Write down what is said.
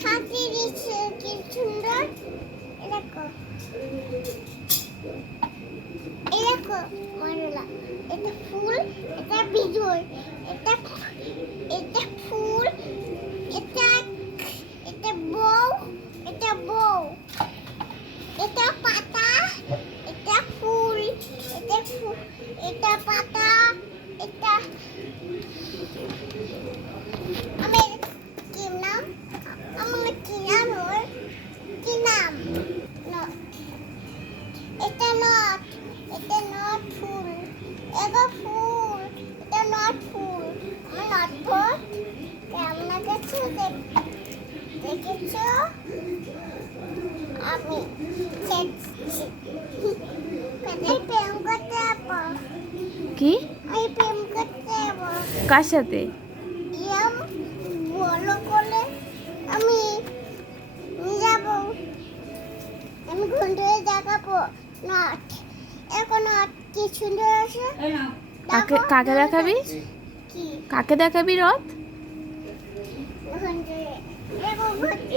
ছাতি দিচ্ছে কি সুন্দর। দেখো মারলা, এটা ফুল, এটা বিজয়, এটা এটা ফুল, এটা এটা বউ, এটা বউ, এটা পাতা, এটা ফুল, এটা ফুল, এটা পাতা, এটা আমার কি নাম? আমার কি নাম ওর? কি নাম? নট। এটা নট, এটা নট ফুল, এটা ফুল, এটা নট ফুল। আমার নট ফুল কেমন গেছে দেখেছো? আমি কোথায় প্রেম করতে যাবো? কি? আমি প্রেম করতে যাবো। কার সাথে? ইয়াম বলো বলে আমি যাবো। আমি ঘুরে দেখাবো নট। এখন নট কি সুন্দর আছে। কাকে দেখাবি? কি কাকে দেখাবি রথ? ঘুরে